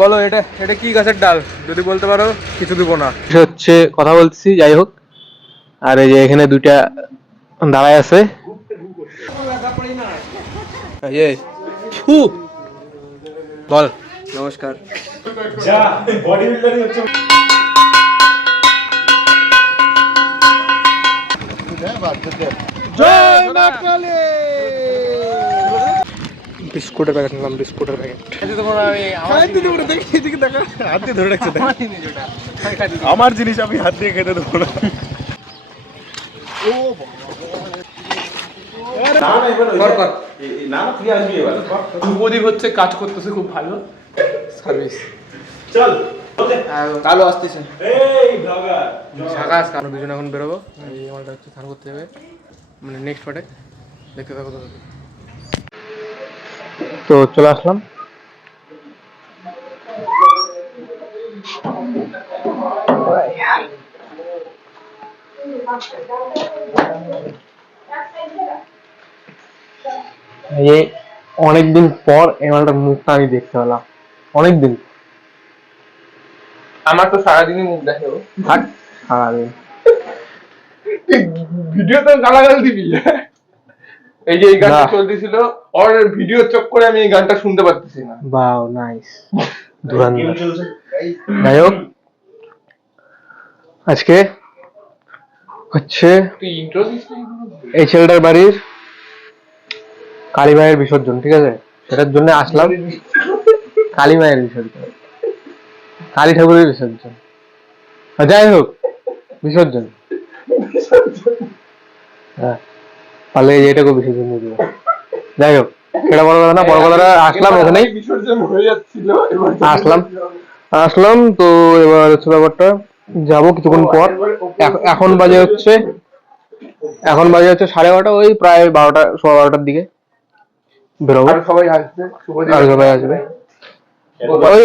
বলো এটা এটা কি গাছের ডাল, যদি বলতে পারো কিছু দিব না। হচ্ছে কথা বলছি, যাই হোক। আর এই যে এখানে দুইটা দাঁড়ায় আছে। বল নমস্কার। বিস্কুটের প্যাকেট নিলাম, বিস্কুটের প্যাকেট। আমার জিনিস আমি হাত দিয়ে খেতে দেবো না। শুভদীপ হচ্ছে কাজ করতেছে খুব ভালো সার্ভিস। কালো আসতেছে। সাকাশ কারণ দুজন এখন বেরোবো। এই মালটা হচ্ছে স্নান করতে যাবে, মানে নেক্সট পার্টে দেখতে থাকো। তো চলে আসলাম। এই অনেকদিন পর এই মালটার মুখটা আমি দেখতে পেলাম, অনেকদিন। আমার তো সারাদিনই মুখ দেখে সারাদিন ভিডিওতে গালাগাল দিবি। এই যে এই গানটা চলতেছিল ওর ভিডিও চক্করে আমি এই গানটা শুনতে পারতেছি না। বাও নাইস, ধুরন্ধর। যাই হোক, আজকে হচ্ছে এই ছেলেটার বাড়ির কালী মায়ের বিসর্জন, ঠিক আছে? সেটার জন্য আসলাম। কালী মায়ের বিসর্জন, কালী ঠাকুরের বিসর্জন, যাই হোক বিসর্জন। হ্যাঁ, পারলে এটাকে বিসর্জন দিয়ে দেবো। যাই হোক, সেটা বড় কথা না, বড় কথাটা আসলাম এখানেই বিসর্জন হয়ে যাচ্ছিল। আসলাম তো এবার হচ্ছে ব্যাপারটা, যাবো কিছুক্ষণ পর। এখন বাজে হচ্ছে 12:30, ওই প্রায় 12টা 12:15 দিকে বেরোবো। সবাই আসবে, সবাই আসবে। ওই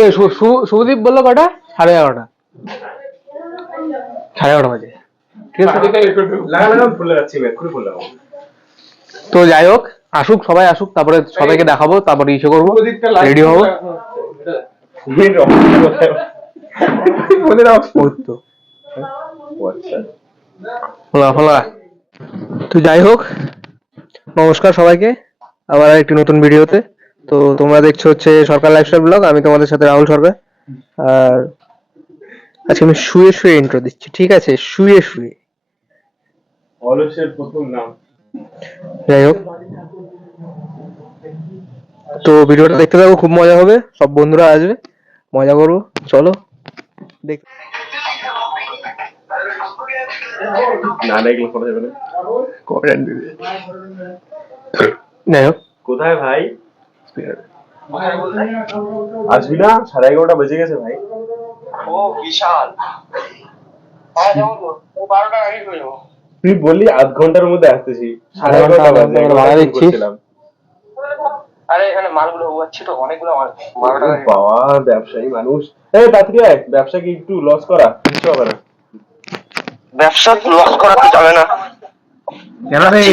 শুভদীপ বললো কটা? 11:30। 11:30 বাজে, ঠিক আছে। তো যাই হোক, আসুক, সবাই আসুক, তারপরে সবাইকে দেখাবো, তারপরে ইসে করবো, রেডি হবো। তো যাই হোক, নমস্কার সবাইকে আবার একটি নতুন ভিডিওতে। তো তোমরা দেখছো হচ্ছে সরকার লাইফস্টাইল ব্লগ, আমি তোমাদের সাথে রাহুল সরকার। আর আজকে আমি শুয়ে শুয়ে ইন্ট্রো দিচ্ছি, ঠিক আছে? শুয়ে শুয়ে। অলসের প্রথম নাম। যাই হোক, তো ভিডিওটা দেখতে থাকো, খুব মজা হবে, সব বন্ধুরা আসবে, মজা করবো। চলো দেখ। না দেখলে করা যাবে না। যাই হোক, কোথায় ভাই? আসবি না? 11:30 বেজে গেছে ভাই। ও বিশাল। তুই বললি আধ ঘন্টার মধ্যে আসতেছি, 11:30 বাজে। আরে এখানে মালগুলো হচ্ছে তো অনেকগুলো মাল। বাবা ব্যবসায়ী মানুষ। এই তাড়াতাড়ি আয়, ব্যবসা কি একটু লস করা? কিছু হবে না। ব্যবসা লস করা তো যাবে না। কেন রে?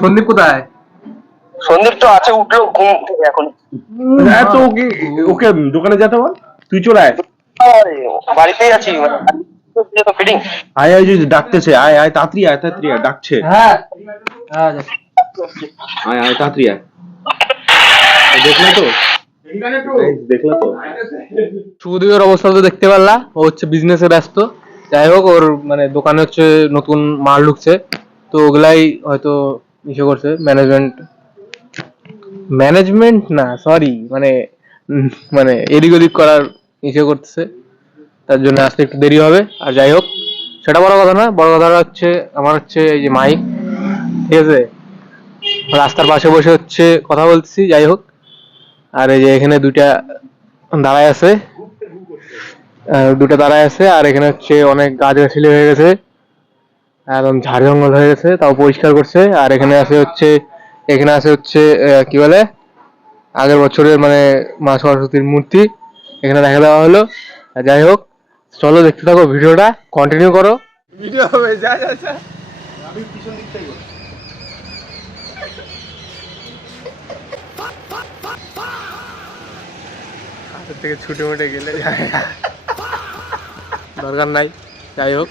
সন্দীপ কোথায়? সন্দীপ তো আছে, উঠলো ঘুম থেকে এখন। হ্যাঁ তো ওকে দোকানে যেতে বল, তুই চলে আয়। বাড়িতেই আছি, ফিটিং। আয় আয়, ডাকতেছে, আয় আয় তাড়াতাড়ি আয়, তাড়াতাড়ি আয়, ডাকছে। হ্যাঁ আয় আয় তাড়াতাড়ি আয়। দেখলে তো শুভদীপের অবস্থা তো দেখতে পারলা, ও হচ্ছে বিজনেসে ব্যস্ত। যাই হোক, ওর মানে দোকানে হচ্ছে নতুন মাল ঢুকছে, তো ওগুলাই হয়তো ইসে করছে, ম্যানেজমেন্ট না সরি, মানে এদিক ওদিক করার ইসে করতেছে, তার জন্য আসতে একটু দেরি হবে। আর যাই হোক, সেটা বড় কথা না, বড় কথাটা হচ্ছে আমার হচ্ছে এই যে মাইক, ঠিক আছে? রাস্তার পাশে বসে হচ্ছে কথা বলছি, যাই হোক। আর এই যে এখানে দুইটা দাঁড়ায় আছে, আর এখানে হচ্ছে অনেক গাছগাছালি হয়ে গেছে, একদম ঝাড় জঙ্গল হয়ে গেছে, তাও পরিষ্কার করছে। আর এখানে আছে হচ্ছে কি বলে, আগের বছরের মানে মা সরস্বতীর মূর্তি এখানে দেখা দেওয়া হলো। যাই হোক, চলো দেখতে থাকো, ভিডিওটা কন্টিনিউ করো। ভিডিও হবে, যা যা যা। আমি পিছন দিক থেকে থেকে ছুটে মুটে গেলে দরকার নাই। যাই হোক,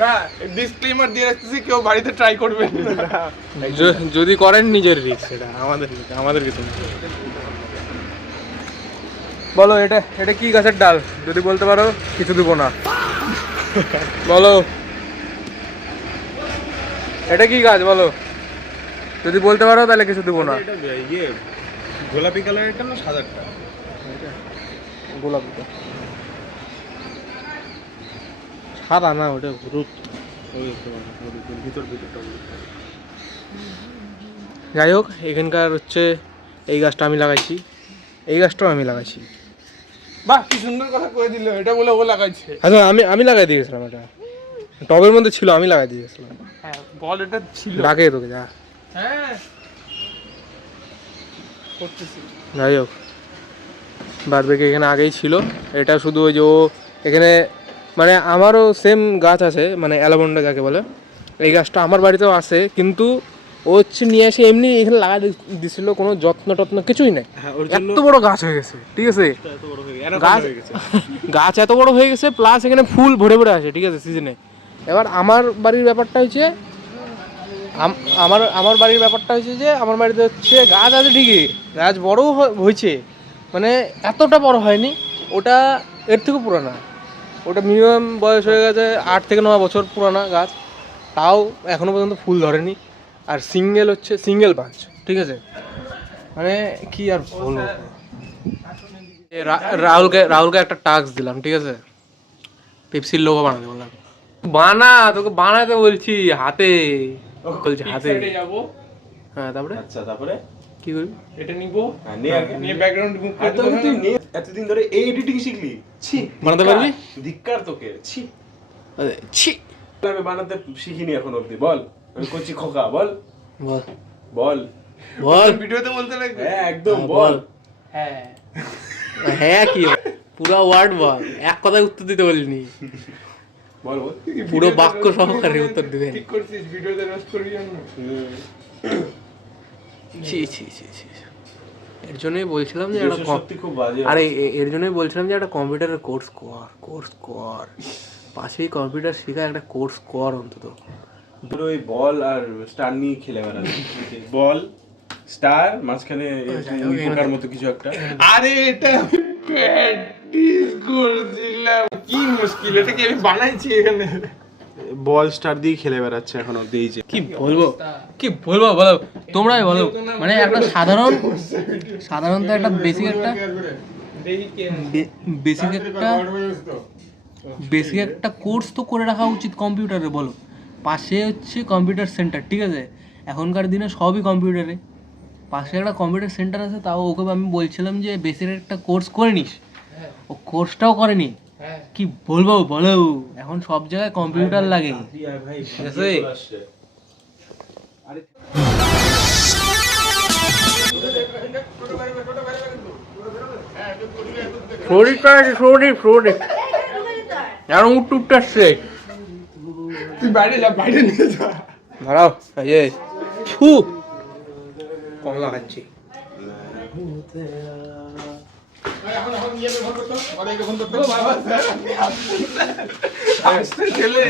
না ডিসক্লেমার দিয়ে রাখতেছি, কেউ বাড়িতে ট্রাই করবেন না। যদি করেন নিজের রিস্ক, এটা আমাদের কিছু না। বলো এটা এটা কি গাছের ডাল, যদি বলতে পারো কিছু দেবো না। বলো এটা কি গাছ, বলো যদি বলতে পারো তাহলে কিছু দেবো না। এটা ইয়ে গোলাপি কালারেরটা না সাদাটা? গোলাপিটা সাদা না, ওটা হলুদ। যাই হোক, এখানকার হচ্ছে এই গাছটা আমি লাগাইছি, এই গাছটাও আমি লাগাইছি। বাহ, কি সুন্দর কথা কয়ে দিল, এটা বলে ও লাগাইছে। আচ্ছা, আমি লাগাই দিয়েছিলাম, এটা টবের মধ্যে ছিল, আমি লাগাই দিয়েছিলাম। হ্যাঁ বল, এটা ছিল। ডাকে তোকে যা। হ্যাঁ করতেছি। যাই হোক, বাদ বাকি এখানে আগেই ছিল। এটা শুধু ওই যে ও এখানে মানে আমারও সেম গাছ আছে, মানে অ্যালামন্ডা যাকে বলে, এই গাছটা আমার বাড়িতেও আছে, কিন্তু ও হচ্ছে নিয়ে এসে এমনি এখানে লাগা দিছিল, কোনো যত্ন টত্ন কিছুই নাই। এত বড় গাছ হয়ে গেছে, ঠিক আছে, গাছ এত বড় হয়ে গেছে, প্লাস এখানে ফুল ভরে ভরে আসে, ঠিক আছে, সিজনে। এবার আমার বাড়ির ব্যাপারটা হচ্ছে আমার বাড়ির ব্যাপারটা হচ্ছে যে আমার বাড়িতে হচ্ছে গাছ আছে ঠিকই, গাছ বড়ও হয়েছে, মানে এতটা বড় হয়নি, ওটা এর থেকেও পুরানা, ওটা মিনিমাম বয়স হয়ে গেছে 8 থেকে 9 বছর পুরানা গাছ, তাও এখনো পর্যন্ত ফুল ধরেনি। আর সিঙ্গেল বাঞ্চ, ঠিক আছে, মানে কি আর বলবো। রাহুলকে একটা টাস্ক দিলাম, ঠিক আছে, পেপসির লোগো বানাতে বললাম, তোকে বানাতে বলছি হাতে, বলছি হাতে যাবো। হ্যাঁ, তারপরে আচ্ছা, তারপরে কি করবি? এটা নিব, নিয়ে ব্যাকগ্রাউন্ড মুভ করে তুই এতদিন ধরে এই এডিটিং শিখলি? ছি, বানাতে পারবি? ধিক্কার তোকে। ছি, ছি, আমি বানাতে শিখিনি এখন অবধি। বল, আমি করছি খোকা। বল বল বল বল ভিডিওতে বলতে লাগবে। হ্যাঁ একদম বল। হ্যাঁ হ্যাঁ, কি পুরো ওয়ার্ড বল, এক কথায় উত্তর দিতে বলিনি, বল বল। পুরো বাক্য সহকারে উত্তর দিবে। ঠিক করছিস, ভিডিওতে রোস্ট করবি না। ছি ছি ছি ছি, এর জন্যই বলছিলাম যে একটা সত্যি খুব বাজে। আরে এর জন্যই বলছিলাম যে একটা কম্পিউটারের কোর্স কর, পাশেই কম্পিউটার শেখা একটা কোর্স কর অন্তত। পুরো ওই বল আর স্টার নিয়ে খেলে বেড়ানো। বল স্টার মাঝখানে পোকার মতো কিছু একটা। আরে এটা আমি প্র্যাকটিস করছিলাম, কি মুশকিল, এটা কি আমি বানাইছি এখানে? বল স্টার দিয়ে খেলে বেড়াচ্ছে এখন অব্দি। এই যে কি বলবো বলো, তোমরাই বলো, মানে একটা সাধারণত একটা বেসিক একটা কোর্স তো করে রাখা উচিত কম্পিউটারে, বলো। পাশে হচ্ছে কম্পিউটার সেন্টার, ঠিক আছে, এখনকার দিনে সবই কম্পিউটারে, পাশে একটা কম্পিউটার সেন্টার আছে, তাও ওকে আমি বলছিলাম যে বেসিক একটা কোর্স করে নিস, ও কোর্সটাও করেনি। কি বলবো বলো, এখন সব জায়গায় কম্পিউটার লাগে, ঠিক আছে। আর উঠতে আসছে, তুই বাইরে যা, বাইরে নিয়ে যা। দাঁড়াও, এই ছু কমলা খাচ্ছি।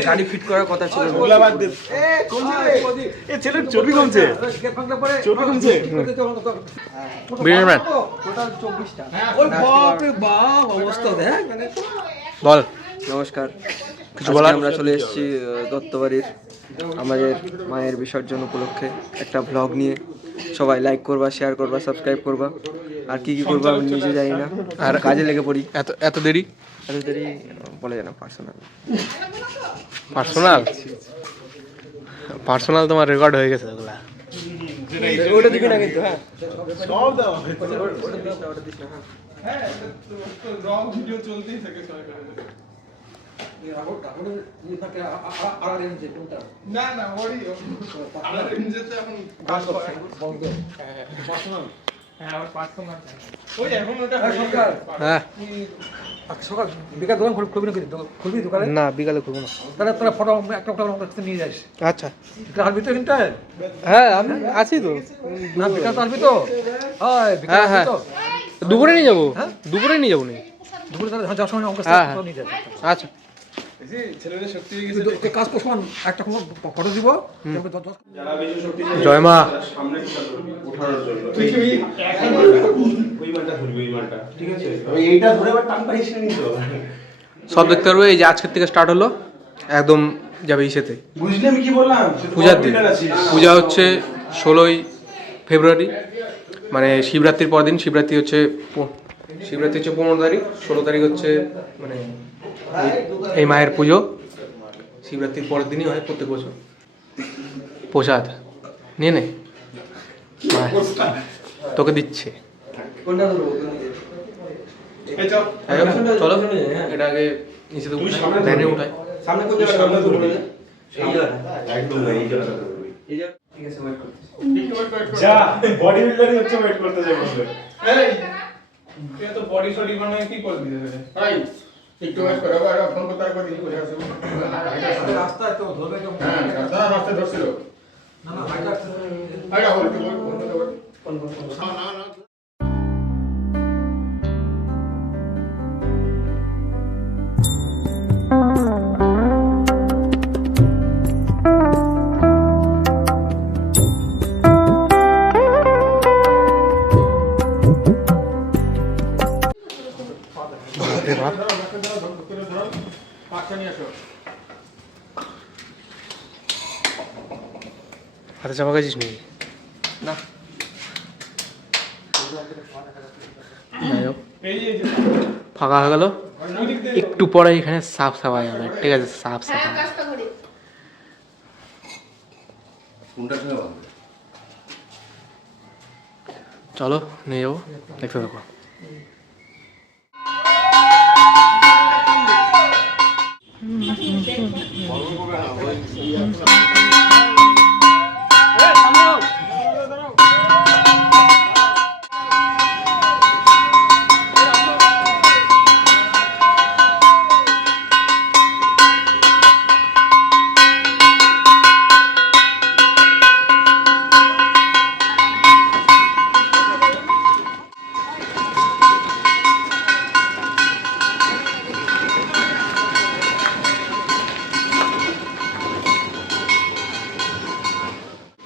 গাড়ি ফিট করার কথা ছিল। ছেলের চর্বি কমছে। বিজনেসম্যান বল। নমস্কার, কিছু আজকে বলার? আমরা চলে এসেছি দত্তবাড়ির আমাদের মায়ের বিসর্জন উপলক্ষে একটা ব্লগ নিয়ে। সবাই লাইক করবা, শেয়ার করবা, সাবস্ক্রাইব করবা, আর কি কি করবা আমি নিজে জানি না, আর কাজে লেগে পড়ি। এত দেরি এত দেরি বলে জানা পার্সোনাল তোমার রেকর্ড হয়ে গেছে ওগুলা। ওটা দিবি না কিন্তু। হ্যাঁ, সব দেওয়া ভিডিও চলতেই থাকে না না, ওরই আমার রেঞ্জেতে এখন কাজ করে। হ্যাঁ, আমার পার্সোনাল ওই এখন ওটা হ্যাঁ, সকাল বিকাল দোকান খুলবি না, কিন্তু খুলবি দোকানে না বিকালে করবো না। তাহলে তোরা ফটো একটা ফটো আমার কাছে নিয়ে যাস। আচ্ছা, আসবি তো কিন্তু? হ্যাঁ আমি আছি তো। না বিকাল তো আসবি তো? হয় বিকাল হ্যাঁ আসবি হ্যাঁ, তো? দুপুরে নিয়ে যাবো, দুপুরে নিয়ে যাবো নি। দুপুরে তাহলে যাওয়ার সময় অঙ্ক হ্যাঁ, নিয়ে যাবে আচ্ছা ছেলেদের সত্যি হয়ে গেছে তুই কাজ করছ একটা ফটো দিব যারা বেশি শক্তি জয় মা। সামনে ওঠানোর জন্য তুই কি ওই মালটা ধরবি ওই মালটা ঠিক আছে আমি এইটা ধরে আবার টান পাইছি নি তো সব দেখতে পারবে। এই যে আজকের থেকে স্টার্ট হলো, একদম যাবে ইসেতে বুঝলি আমি কি বললাম পূজার দিন। পূজা হচ্ছে 16ই ফেব্রুয়ারি, মানে শিবরাত্রির পর দিন। শিবরাত্রি হচ্ছে 15 তারিখ, 16 তারিখ হচ্ছে মানে এই মায়ের পুজো। শিবরাত্রির পরের দিনই হয় প্রত্যেক বছর। প্রসাদ নিয়ে নে, তোকে দিচ্ছে। কোনটা ধরবো? চলো এটা আগে নিচে ভ্যানে উঠায়। সামনে কোন জায়গাটা সামনে ধরবি। এই জায়গাটা একদম না, এই জায়গাটা ধরবি। এই জায়গা ঠিক আছে ওয়েট করতেছি যা বডি বিল্ডারই হচ্ছে ওয়েট করতে যাবে বলবে এই তুই তো বডি শডি বানায় কি করবি রে ভাই একটু ওয়েট করো আর ফোন করতে একবার দিই করে আসো রাস্তায় তো ধরবে কেউ হ্যাঁ রাস্তা ধরছিল না না হাইটা আরে বল কি বল ফোন না না পাঁচটা নিয়ে আসো হাতে চাপা গেছিস নাকি? না যাই হোক, এই যে ফাঁকা হয়ে গেল। ওই দিক দিয়ে একটু পরে এখানে সাফ সাফা যাবে, ঠিক আছে? সাফ সাফা চলো নিয়ে যাবো, দেখতে থাকো।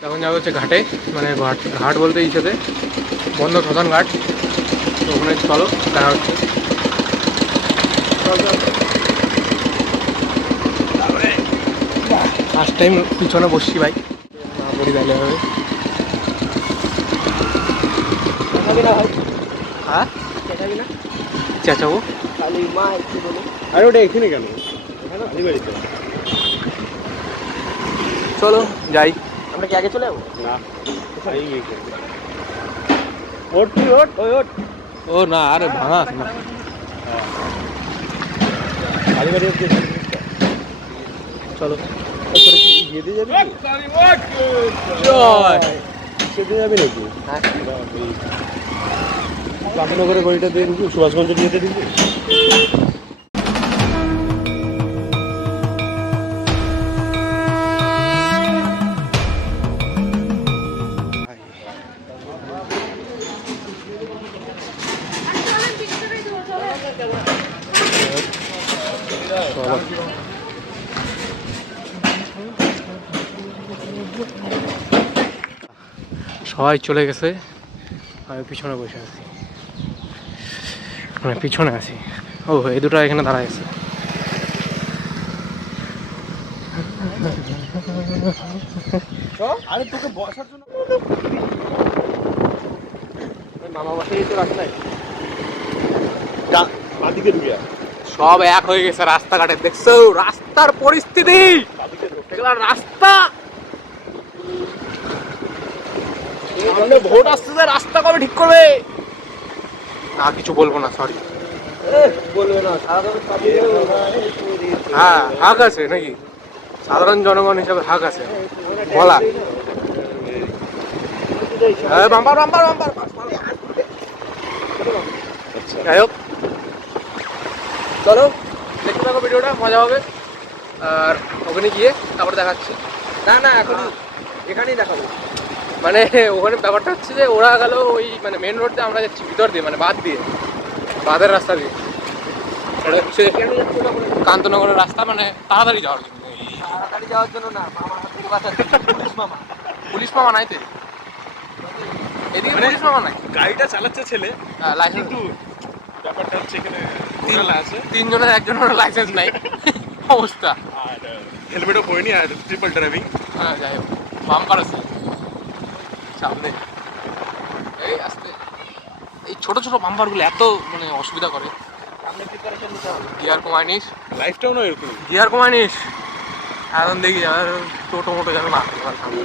এখন যাবে হচ্ছে ঘাটে, মানে ঘাট বলতে এই সাথে বন্ধ শ্মশান ঘাট। তো ওখানে চলো দেখা হচ্ছে। ফার্স্ট টাইম পিছনে বসছি ভাই, বড়ি তাহলে হবে। হ্যাঁ চেঁচাবো, আরে ওটা এখানে কেন এই বাড়িতে চলো যাই। আমরা কি আগে চলে যাবো? না এই এখানে ওট তুই ওট ওই ওট ও না, আরে ভাঙা আছে না। আলি বাড়ি হচ্ছে চলো যেতে যাবি জয়। সেতে যাবি নাকি হ্যাঁ রামনগরের গড়িটা দিয়ে ঢুকবি, সুভাষগঞ্জ যেতে ঢুকবি। সবাই চলে গেছে, আমি পিছনে বসে আছি, মানে পিছনে আছি। ও এই দুটো এখানে দাঁড়ায় আছে। আরে তোকে বসার জন্য মামা বাসায় তো রাখ নাই বাদিকে ঢুকে সব এক হয়ে গেছে রাস্তাঘাটে, দেখছো রাস্তার পরিস্থিতি, এগুলা রাস্তা। সামনে ভোট আসছে, রাস্তা কবে ঠিক করবে? না কিছু বলবো না, সরি। বলবে না হ্যাঁ হাক আছে নাকি, সাধারণ জনগণ হিসাবে হাক আছে বলা। Bumper bumper bumper. যাই হোক চলো দেখতে থাকো ভিডিওটা, মজা হবে। আর ওখানে গিয়ে তারপরে দেখাচ্ছি। না না এখন এখানেই দেখাবো। মানে ওখানে ব্যাপারটা হচ্ছে যে ওরা গেল ওই মানে মেন রোড দিয়ে, আমরা যাচ্ছি ভিতর দিয়ে, মানে বাদ দিয়ে, বাঁধের রাস্তা দিয়ে। এটা হচ্ছে কান্তনগরের রাস্তা, মানে তাড়াতাড়ি যাওয়ার জন্য। তাড়াতাড়ি যাওয়ার জন্য না, মামার হাত থেকে বাঁচার জন্য। পুলিশ মামা। পুলিশ মামা নাই তো এদিকে, পুলিশ মামা নাই। গাড়িটা চালাচ্ছে ছেলে, লাইসেন্স কিন্তু ব্যাপারটা হচ্ছে এখানে আছে, তিনজনের একজনের লাইসেন্স নাই অবস্থা। আর হেলমেটও পরিনি, আর ট্রিপল ড্রাইভিং। হ্যাঁ যাই হোক, বাম্পার আছে সামনে। এই আসতে, এই ছোট ছোট বাম্পারগুলো এত মানে অসুবিধা করে। সামনে প্রিপারেশন নিতে হবে। গিয়ার কমায় নিস, লাইফটাও না এরকম। গিয়ার কমায় নিস। এখন দেখি আর টোটো মোটো যেন না আসতে পারে সামনে।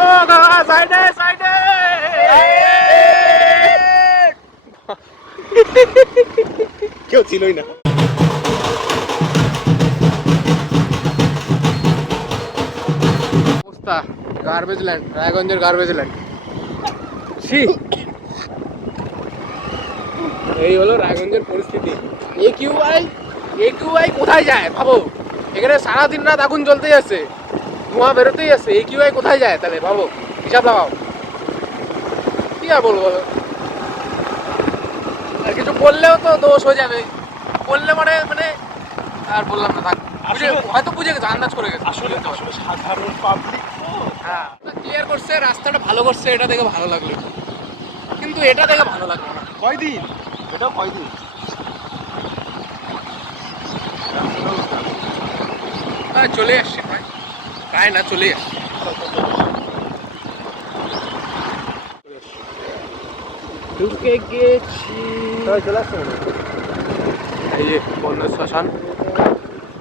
ও দাদা, সাইডে সাইডে। কেউ ছিলই না। অবস্থা গার্বেজ ল্যান্ড, রায়গঞ্জের গার্বেজ ল্যান্ড। এই হলো রায়গঞ্জের পরিস্থিতি। একিউআই কোথায় যায় ভাবো? এখানে সারাদিন রাত আগুন জ্বলতেই আছে, ধোঁয়া বেরোতেই আছে। একিউআই কোথায় যায় তাহলে ভাবো, হিসাব লাগাও। কি আর বলবো বলো, আর কিছু বললেও তো দোষ হয়ে যাবে। বললে মানে মানে আর বললাম না, থাক। হয়তো বুঝে গেছে, আন্দাজ করে গেছে। আসলে সাধারণ পাবলিক। হ্যাঁ, ক্লিয়ার করছে, রাস্তাটা ভালো করছে, এটা দেখে ভালো লাগলো। কিন্তু এটা দেখে ভালো লাগলো না। কয়দিন এটাও কয়দিন। চলে আসছি ভাই, প্রায় না চলে আসছি। ঢুকে গেছি। চলে আসছে এই যে বন্য শ্মশান।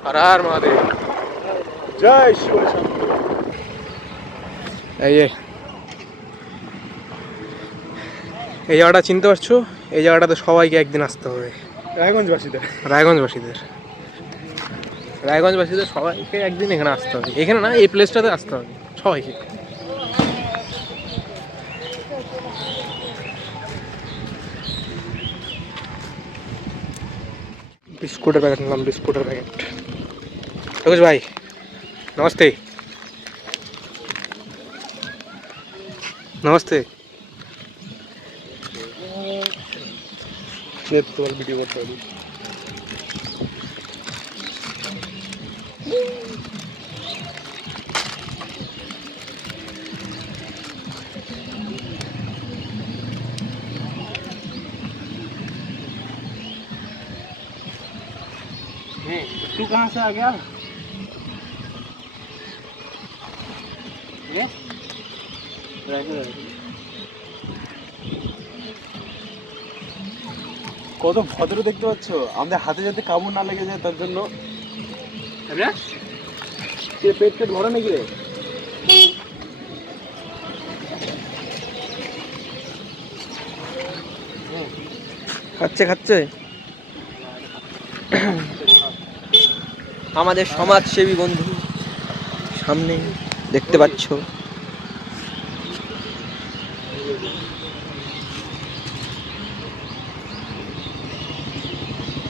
হর মহাদেব, জয় শিব। এই যে এই জায়গাটা চিনতে পারছো? এই জায়গাটাতে সবাইকে একদিন আসতে হবে। রায়গঞ্জবাসীদের রায়গঞ্জবাসীদের সবাইকে একদিন এখানে আসতে হবে। এখানে না, এই প্লেসটাতে আসতে হবে সবাইকে। बिस्कुट पैकेट निलाम, बिस्कुटर पैकेट। योगेश भाई नमस्ते। नमस्ते। তোমার ভিডিও করতে হবে। तू कहाँ से आ गया? ये কত ভদ্র দেখতে পাচ্ছ, আমাদের হাতে যাতে কামড় না লেগে যায় তার জন্য। পেট পেট ভরা নাকি রে? খাচ্ছে আমাদের সমাজসেবী বন্ধু সামনে দেখতে পাচ্ছ।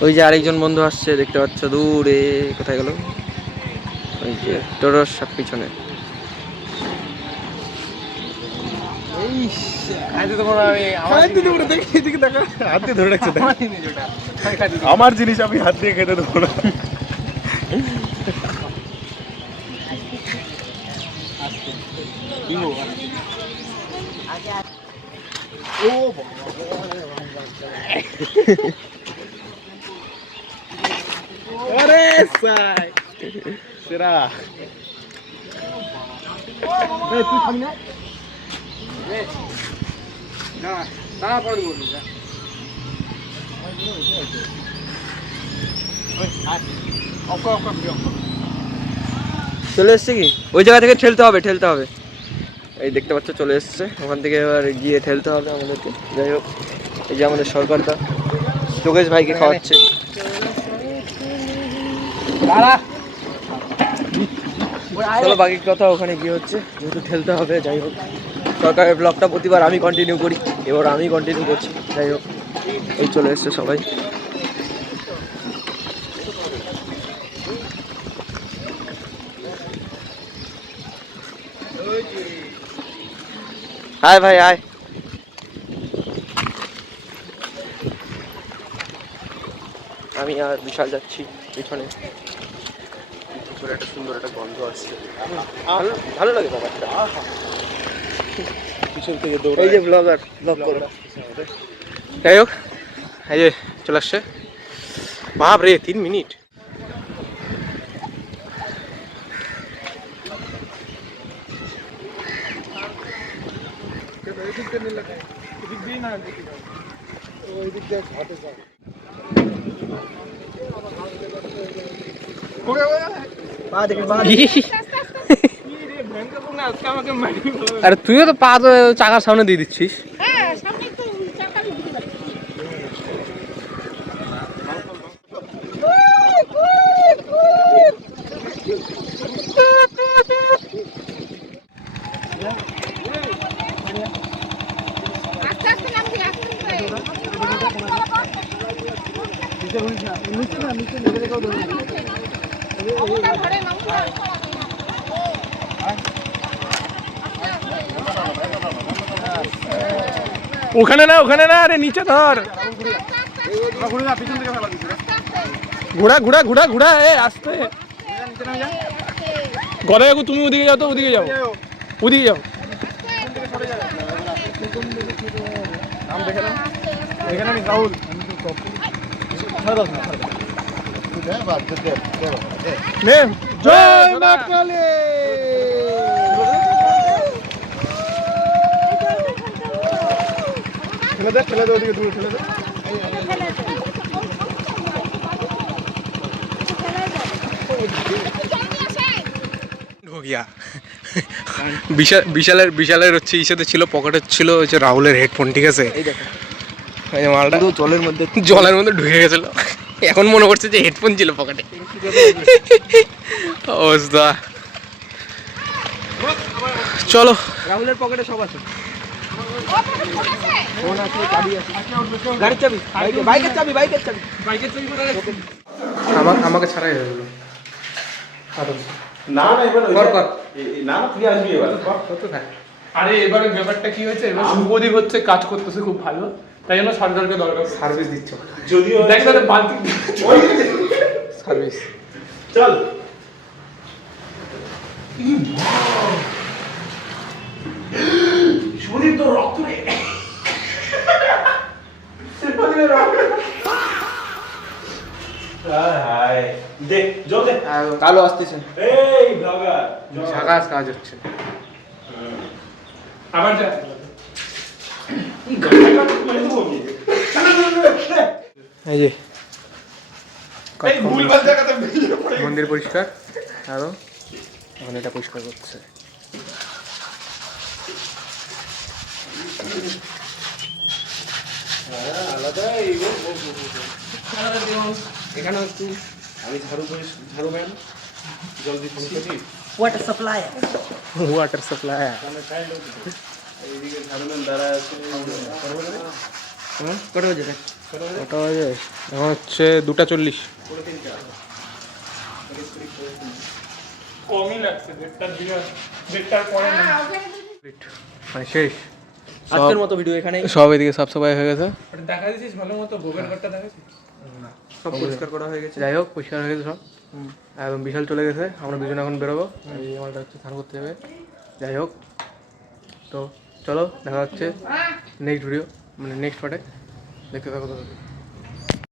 ওই যে আরেকজন বন্ধু আসছে, দেখতে পাচ্ছ দূরে। কোথায় গেল? ওই যে টোটোর সব পিছনে। আমার জিনিস আমি হাত দিয়ে খেতে দেবো না। আরে সাই সেরা। তুই খাবি না? চলে এসছে কি? ওই জায়গা থেকে ঠেলতে হবে। এই দেখতে পাচ্ছ চলে এসছে, ওখান থেকে এবার গিয়ে ঠেলতে হবে আমাদেরকে। যাই হোক, এই যে আমাদের সরকারটা যোগেশ ভাইকে খাওয়াচ্ছে। চলো বাকি কথা ওখানে গিয়ে হচ্ছে, যেহেতু ঠেলতে হবে। যাই হোক, সরকারের ব্লগটা প্রতিবার আমি কন্টিনিউ করি, এবার আমি কন্টিনিউ করছি। যাই হোক, এই চলে এসছে সবাই। হাই ভাই হাই। আমি আর বিশাল যাচ্ছি পিছনে। ভিতরে একটা সুন্দর একটা গন্ধ আসছে। ভালো লাগে ব্যাপারটা। পিছন থেকে এই যে ব্লগার ব্লগ করো। যাই হোক, এই যে চলে আসছে। বাপ রে 3 মিনিট। আরে তুইও তো পা তো চাকার সামনে দিয়ে দিচ্ছিস। ওখানে না, আরে নিচে ধর। ঘোড়া এ আস্তে। গড়ে যাবো, তুমি ওদিকে যাও তো, ওদিকে যাও। নে, জয় মা কালী। ঠেলে দে ওদিকে, দূরে ঠেলে দে। বিশালের হচ্ছে ইসেতে ছিল, পকেটে ছিল হচ্ছে রাহুলের হেডফোন, ঠিক আছে? এই দেখো এই যে মালটা জলের মধ্যে ঢুকে গেছিল। এখন মনে করছে যে হেডফোন ছিল পকেটে। অবস্থা। চলো, রাহুলের পকেটে সব আছে। ফোন আছে, চাবি আছে, গাড়ির চাবি, বাইকের চাবি। আমাকে ছাড়াই হয়ে গেল। না এবার কর। না তুই আসবি এবার। আরে এবারে ব্যাপারটা কি হয়েছে, এবার শুভদীপ হচ্ছে কাজ করতেছে খুব ভালো, তাই জন্য সরকারকে দরকার। সার্ভিস দিচ্ছ? যদিও দেখ তাহলে বালতি সার্ভিস। চল। শুভদীপ তো রক্ত রে। হাই দেখ, জল দে। কালো আসতেছে। এই ব্লগার ঝাকাস কাজ হচ্ছে। আবার যা। এই যে এই ভুলভাল জায়গাতে ভিডিও করে। মন্দির পরিষ্কার, আরো এখন এটা পরিষ্কার করছে। এখানে একটু আমি ঝাড়ু ম্যান জল দিচ্ছি। Water supply. এইদিকে ঝাড়ু ম্যান দাঁড়া আছে। কটা বাজে? কটা বাজে? এখন হচ্ছে 2:40। কমই লাগছে, দেড়টার পরে না। মানে শেষ আজকের মতো ভিডিও এখানেই। সব এদিকে সাফ সাফাই হয়ে গেছে। ওটা দেখা দিছিস ভালো মতো, ভোগের ঘরটা দেখাছিস? সব পরিষ্কার করা হয়ে গেছে। যাই হোক, পরিষ্কার হয়ে গেছে সব। একদম বিশাল চলে গেছে, আমরা দুজন এখন বেরোবো। এই মালটা হচ্ছে স্নান করতে যাবে। যাই হোক, তো চলো দেখা হচ্ছে নেক্সট ভিডিও, মানে নেক্সট পার্টে। দেখতে থাকো।